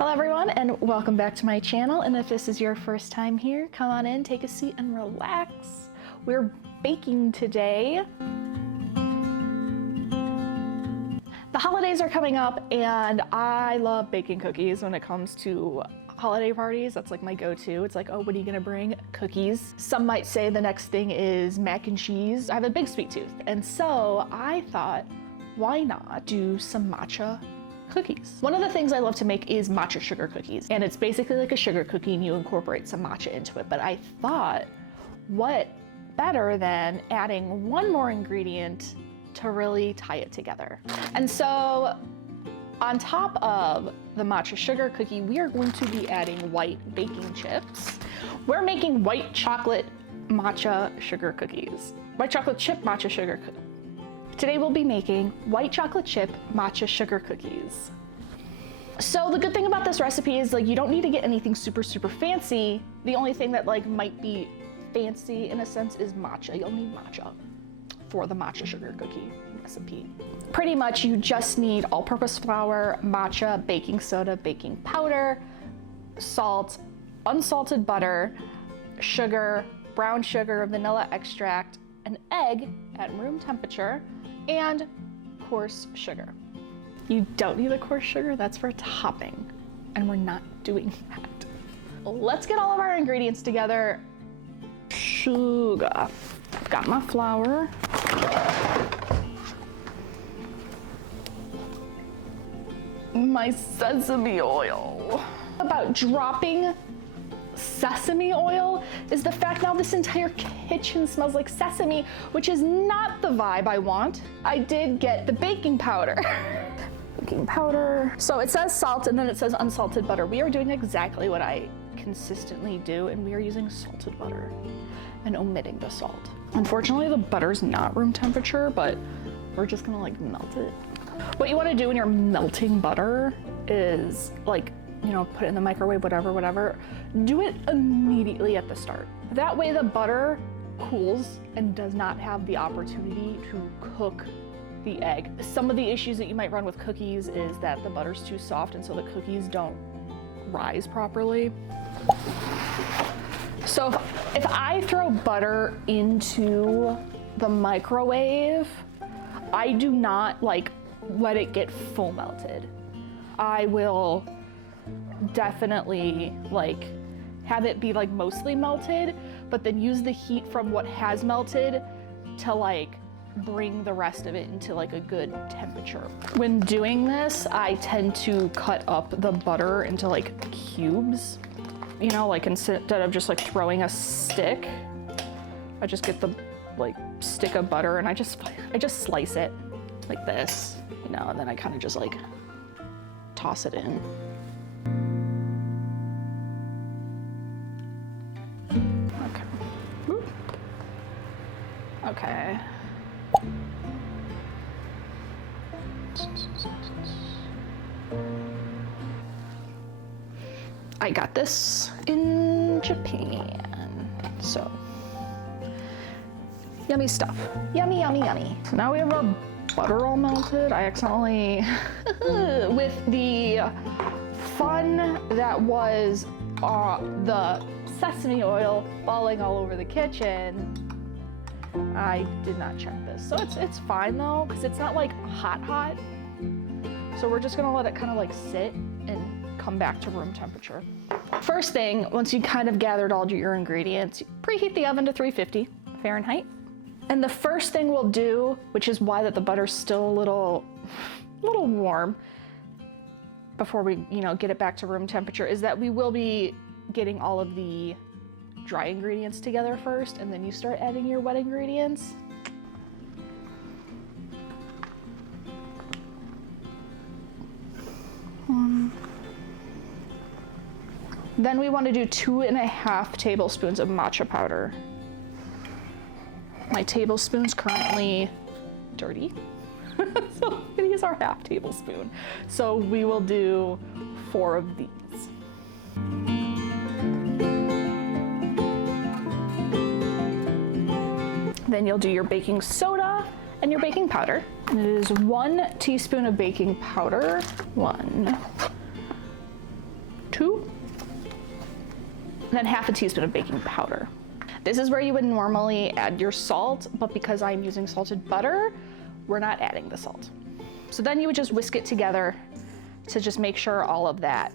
Hello everyone and welcome back to my channel, and if this is your first time here, come on in, take a seat and relax. We're baking today. The holidays are coming up and I love baking cookies when it comes to holiday parties. That's like my go-to. It's like, oh, what are you gonna bring? Cookies. Some might say the next thing is mac and cheese. I have a big sweet tooth, and so I thought, why not do some matcha cookies? One of the things I love to make is matcha sugar cookies, and it's basically like a sugar cookie and you incorporate some matcha into it. But I thought, what better than adding one more ingredient to really tie it together? And so on top of the matcha sugar cookie, we are going to be adding white baking chips. We're making white chocolate matcha sugar cookies. White chocolate chip matcha sugar cookies. Today we'll be making white chocolate chip matcha sugar cookies. So the good thing about this recipe is like you don't need to get anything super fancy. The only thing that like might be fancy in a sense is matcha. You'll need matcha for the matcha sugar cookie recipe. Pretty much you just need all-purpose flour, matcha, baking soda, baking powder, salt, unsalted butter, sugar, brown sugar, vanilla extract, an egg at room temperature, and coarse sugar. You don't need the coarse sugar, that's for topping, and we're not doing that. Let's get all of our ingredients together. Sugar. I've got my flour. My sesame oil. About dropping sesame oil is the fact now this entire kitchen smells like sesame, which is not the vibe I want. I did get the baking powder. Baking powder. So it says salt and then it says unsalted butter. We are doing exactly what I consistently do, and we are using salted butter and omitting the salt. Unfortunately, the butter's not room temperature, but we're just gonna like melt it. What you wanna do when you're melting butter is like, you know, put it in the microwave, whatever. Do it immediately at the start. That way the butter cools and does not have the opportunity to cook the egg. Some of the issues that you might run with cookies is that the butter's too soft and so the cookies don't rise properly. So if I throw butter into the microwave, I do not like let it get full melted. I will definitely like have it be like mostly melted, but then use the heat from what has melted to like bring the rest of it into like a good temperature. When doing this, I tend to cut up the butter into like cubes, you know, like instead of just like throwing a stick, I just get the like stick of butter and I just slice it like this, you know, and then I kind of just like toss it in. Okay. I got this in Japan, so yummy stuff. Yummy. So now we have our butter all melted. I accidentally, with the fun that was the sesame oil falling all over the kitchen, I did not check this. So it's fine though, because it's not like hot. So we're just gonna let it kind of like sit and come back to room temperature. First thing, once you kind of gathered all your ingredients, preheat the oven to 350 Fahrenheit. And the first thing we'll do, which is why that the butter's still a little warm before we, you know, get it back to room temperature, is that we will be getting all of the dry ingredients together first, and then you start adding your wet ingredients. Then we want to do 2.5 tablespoons of matcha powder. My tablespoon's currently dirty, so we use our half tablespoon. So we will do 4 of these. Then you'll do your baking soda and your baking powder. It is 1 teaspoon of baking powder. 1. 2. And then half a teaspoon of baking powder. This is where you would normally add your salt, but because I'm using salted butter, we're not adding the salt. So then you would just whisk it together to just make sure all of that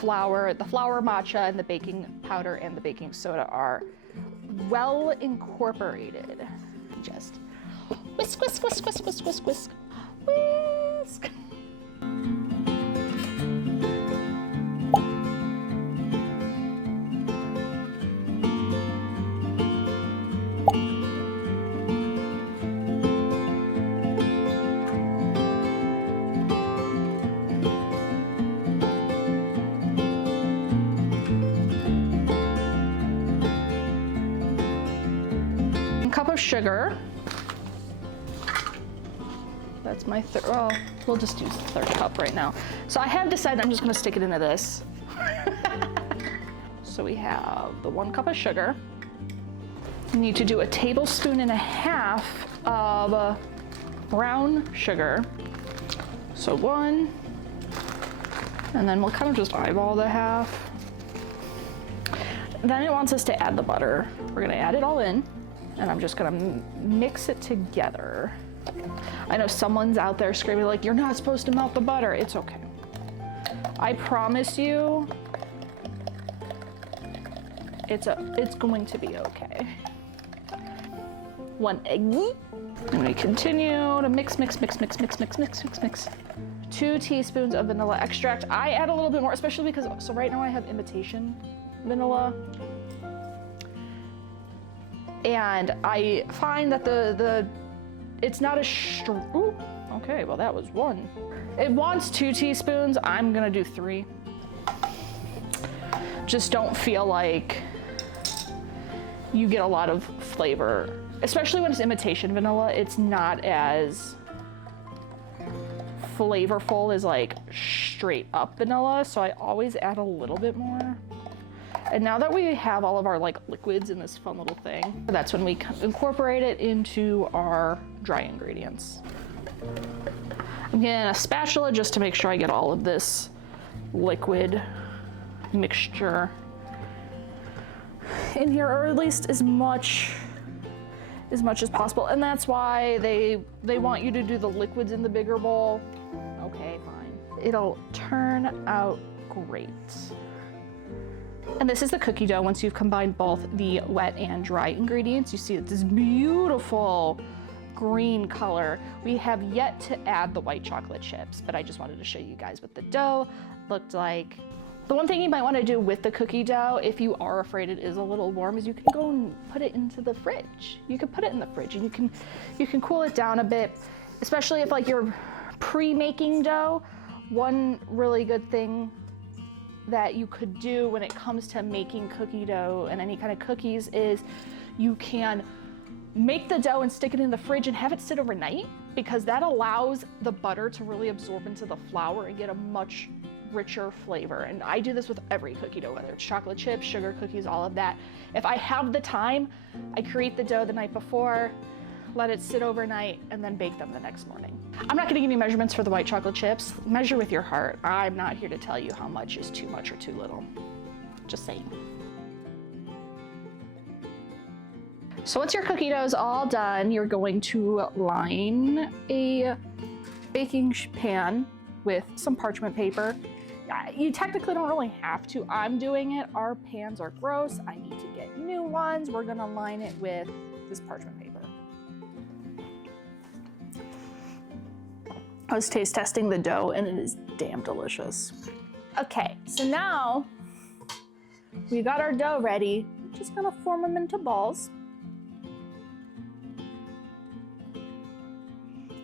flour, the flour matcha and the baking powder and the baking soda are well incorporated. Just whisk, whisk, whisk, whisk, whisk, whisk, whisk, whisk. Cup of sugar. That's my third, well, we'll just use the third cup right now. So I have decided I'm just gonna stick it into this. So we have the 1 cup of sugar. You need to do 1.5 tablespoons of brown sugar. So 1, and then we'll kind of just eyeball the half. Then it wants us to add the butter. We're gonna add it all in. And I'm just gonna mix it together. I know someone's out there screaming like, you're not supposed to melt the butter. It's okay. I promise you, it's going to be okay. 1 egg. And we continue to mix, mix, mix, mix, mix, mix, mix, mix, mix. 2 teaspoons of vanilla extract. I add a little bit more, especially because, so right now I have imitation vanilla. And I find that it's not as strong. Okay, well that was 1. It wants 2 teaspoons. I'm gonna do 3. Just don't feel like you get a lot of flavor, especially when it's imitation vanilla. It's not as flavorful as like straight up vanilla. So I always add a little bit more. And now that we have all of our like liquids in this fun little thing, that's when we incorporate it into our dry ingredients. I'm getting a spatula just to make sure I get all of this liquid mixture in here, or at least as much as possible. And that's why they want you to do the liquids in the bigger bowl. Okay, fine. It'll turn out great. And this is the cookie dough. Once you've combined both the wet and dry ingredients, you see this beautiful green color. We have yet to add the white chocolate chips, but I just wanted to show you guys what the dough looked like. The one thing you might want to do with the cookie dough, if you are afraid it is a little warm, is you can go and put it into the fridge. You can put it in the fridge and you can cool it down a bit, especially if like you're pre-making dough. One really good thing that you could do when it comes to making cookie dough and any kind of cookies is you can make the dough and stick it in the fridge and have it sit overnight, because that allows the butter to really absorb into the flour and get a much richer flavor. And I do this with every cookie dough, whether it's chocolate chips, sugar cookies, all of that. If I have the time, I create the dough the night before, let it sit overnight, and then bake them the next morning. I'm not gonna give you measurements for the white chocolate chips. Measure with your heart. I'm not here to tell you how much is too much or too little. Just saying. So once your cookie dough is all done, you're going to line a baking pan with some parchment paper. You technically don't really have to. I'm doing it. Our pans are gross. I need to get new ones. We're gonna line it with this parchment paper. I was taste testing the dough and it is damn delicious. Okay, so now we got our dough ready. I'm just gonna form them into balls.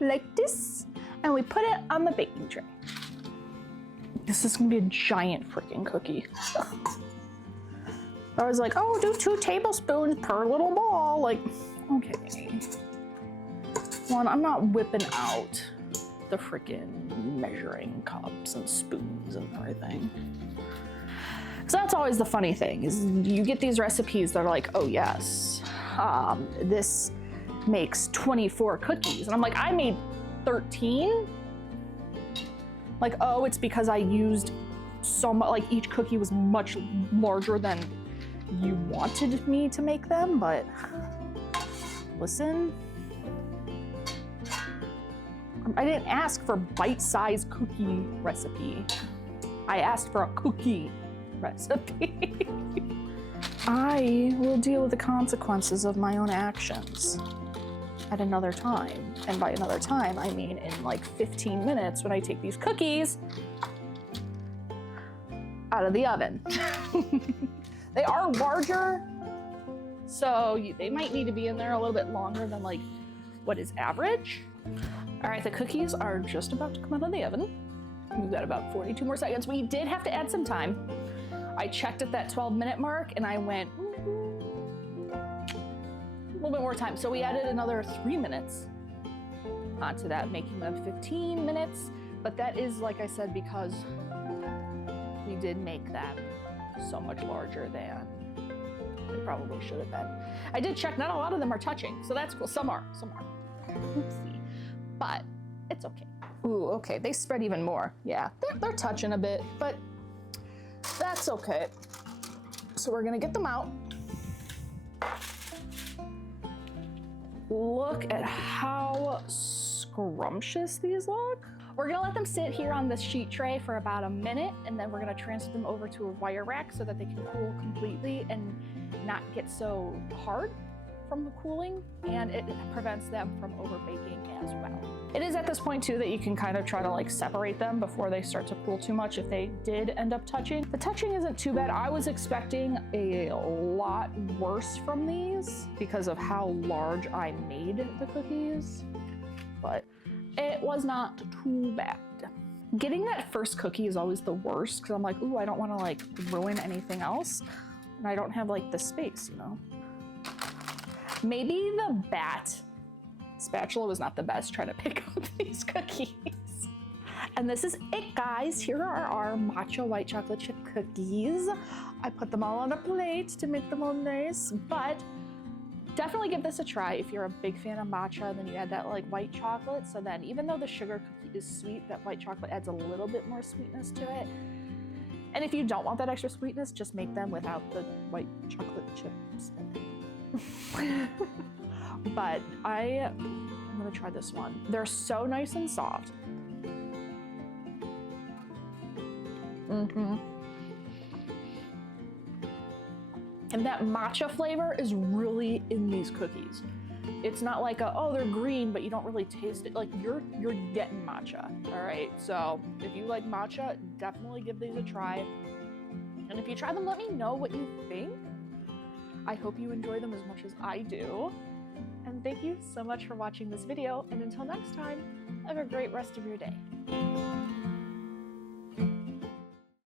Like this, and we put it on the baking tray. This is gonna be a giant freaking cookie. I was like, oh, do 2 tablespoons per little ball. Like, okay. One, I'm not whipping out the freaking measuring cups and spoons and everything. So that's always the funny thing, is you get these recipes that are like, oh yes, this makes 24 cookies. And I'm like, I made 13? Like, oh, it's because I used so much, like each cookie was much larger than you wanted me to make them, but listen, I didn't ask for bite-sized cookie recipe. I asked for a cookie recipe. I will deal with the consequences of my own actions at another time. And by another time, I mean in like 15 minutes when I take these cookies out of the oven. They are larger, so they might need to be in there a little bit longer than like what is average. All right, the cookies are just about to come out of the oven. We've got about 42 more seconds. We did have to add some time. I checked at that 12-minute mark and I went a little bit more time. So we added another 3 minutes onto that, making them 15 minutes. But that is, like I said, because we did make that so much larger than it probably should have been. I did check, not a lot of them are touching, so that's cool. Some are. Oopsie. But it's okay. Ooh, okay, they spread even more. Yeah, they're touching a bit, but that's okay. So we're gonna get them out. Look at how scrumptious these look. We're gonna let them sit here on this sheet tray for about a minute, and then we're gonna transfer them over to a wire rack so that they can cool completely and not get so hard from the cooling, and it prevents them from over baking as well. It is at this point too that you can kind of try to like separate them before they start to cool too much if they did end up touching. The touching isn't too bad. I was expecting a lot worse from these because of how large I made the cookies, but it was not too bad. Getting that first cookie is always the worst because I'm like, ooh, I don't want to like ruin anything else, and I don't have like the space, you know. Maybe the bat spatula was not the best trying to pick up these cookies. And this is it, guys. Here are our matcha white chocolate chip cookies. I put them all on a plate to make them all nice, but definitely give this a try if you're a big fan of matcha. Then you add that like white chocolate. So then even though the sugar cookie is sweet, that white chocolate adds a little bit more sweetness to it. And if you don't want that extra sweetness, just make them without the white chocolate chips in it. But I'm gonna try this one. They're so nice and soft. And that matcha flavor is really in these cookies. It's not like oh, they're green, but you don't really taste it. Like you're getting matcha, all right? So if you like matcha, definitely give these a try. And if you try them, let me know what you think. I hope you enjoy them as much as I do. And thank you so much for watching this video. And until next time, have a great rest of your day.